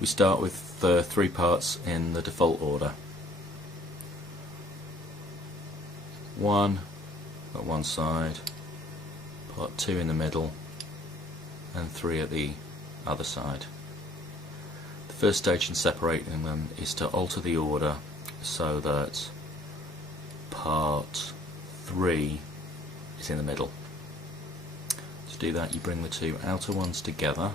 We start with the 3 parts in the default order. 1 at one side, part 2 in the middle, and 3 at the other side. The first stage in separating them is to alter the order so that part 3 is in the middle. To do that, you bring the 2 outer ones together,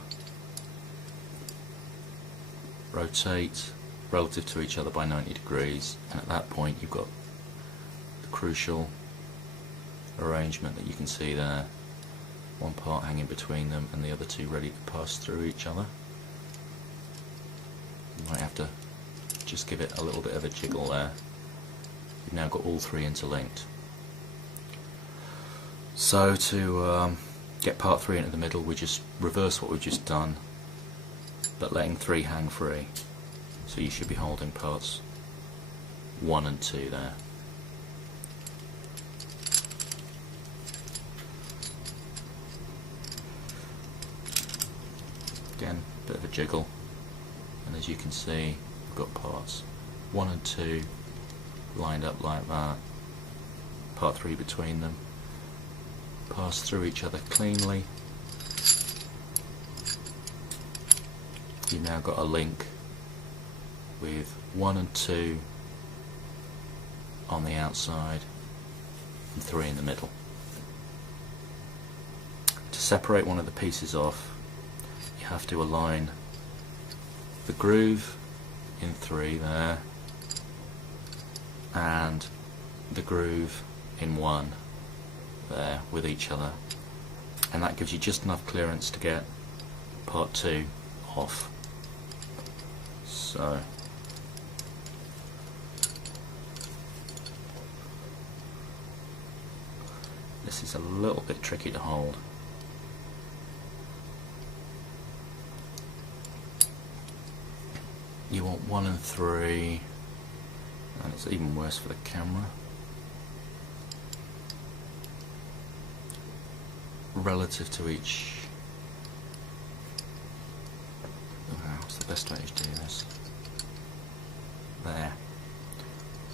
rotate relative to each other by 90 degrees, and at that point you've got the crucial arrangement that you can see there. One part hanging between them and the other 2 ready to pass through each other. You might have to just give it a little bit of a jiggle there. You've now got all 3 interlinked. So to get part 3 into the middle, we just reverse what we've just done, but letting 3 hang free. So you should be holding parts 1 and 2 there. Again, a bit of a jiggle, and as you can see, we've got parts 1 and 2 lined up like that, part 3 between them, pass through each other cleanly. You've now got a link with 1 and 2 on the outside and 3 in the middle. To separate one of the pieces off, you have to align the groove in 3 there and the groove in 1 there with each other, and that gives you just enough clearance to get part 2 off. So this is a little bit tricky to hold. You want 1 and 3, and it's even worse for the camera, relative to each. What's the best way to do this? There.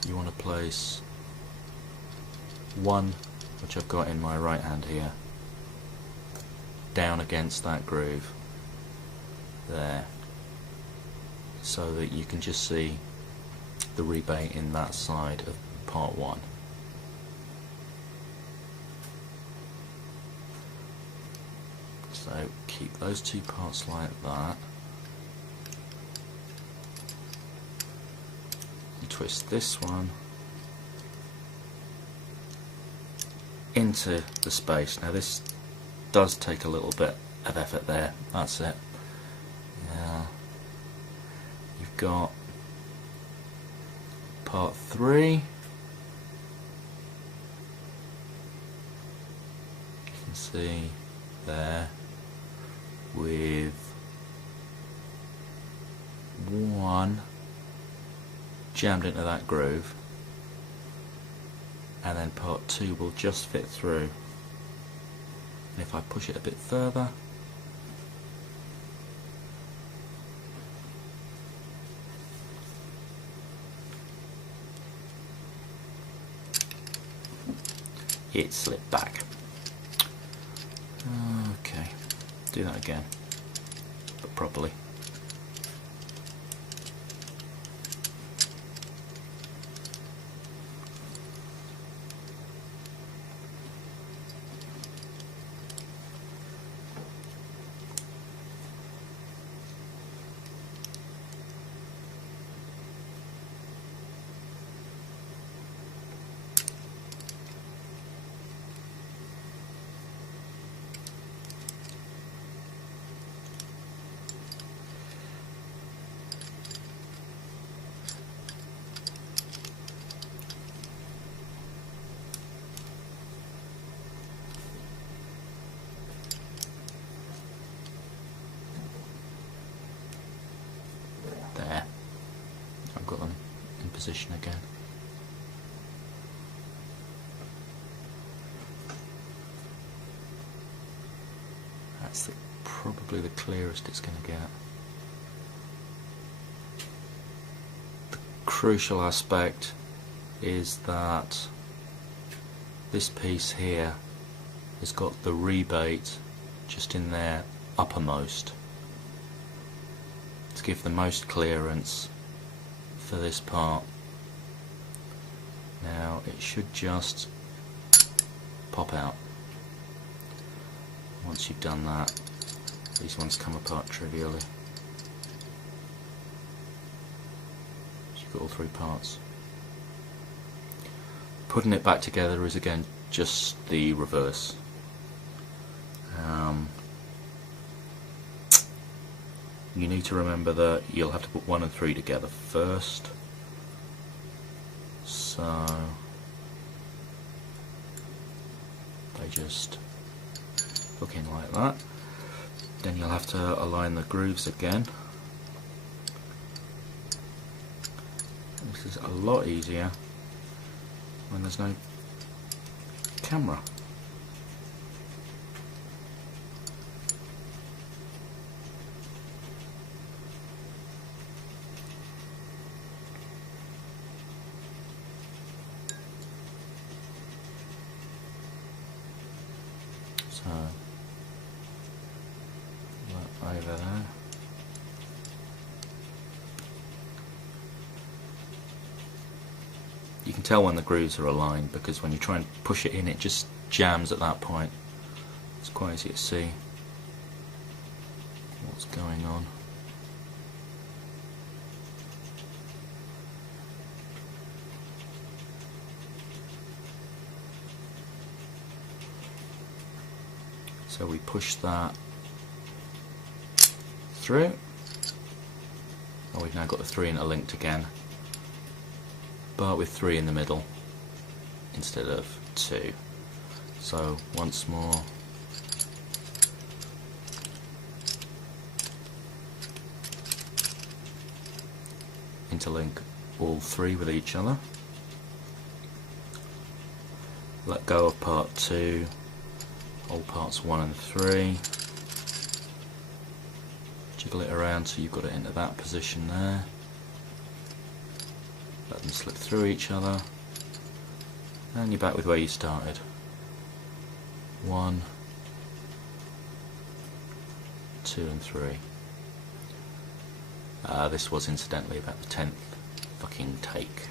You want to place 1, which I've got in my right hand here, down against that groove there, so that you can just see the rebate in that side of part 1. So keep those 2 parts like that, and twist this one into the space. Now this does take a little bit of effort there, that's it. You've got part 3, you can see there, with 1 jammed into that groove, and then part 2 will just fit through. And if I push it a bit further, it slipped back. Okay, do that again, but properly. There, I've got them in position again. That's probably the clearest it's going to get. crucial aspect is that this piece here has got the rebate just in there uppermost to give the most clearance for this part. Now it should just pop out. Once you've done that, these ones come apart trivially. So you've got all three parts. Putting it back together is again just the reverse. You need to remember that you'll have to put 1 and 3 together first. So they just hook in like that. Then you'll have to align the grooves again. This is a lot easier when there's no camera. So that over there. You can tell when the grooves are aligned because when you try and push it in, it just jams at that point. It's quite easy to see what's going on. So we push that through, and we've now got the 3 interlinked again, but with 3 in the middle instead of 2. So once more, interlink all 3 with each other, let go of part 2, hold parts 1 and 3, jiggle it around so you've got it into that position there, let them slip through each other, and you're back with where you started. 1, 2 and 3. This was incidentally about the 10th fucking take.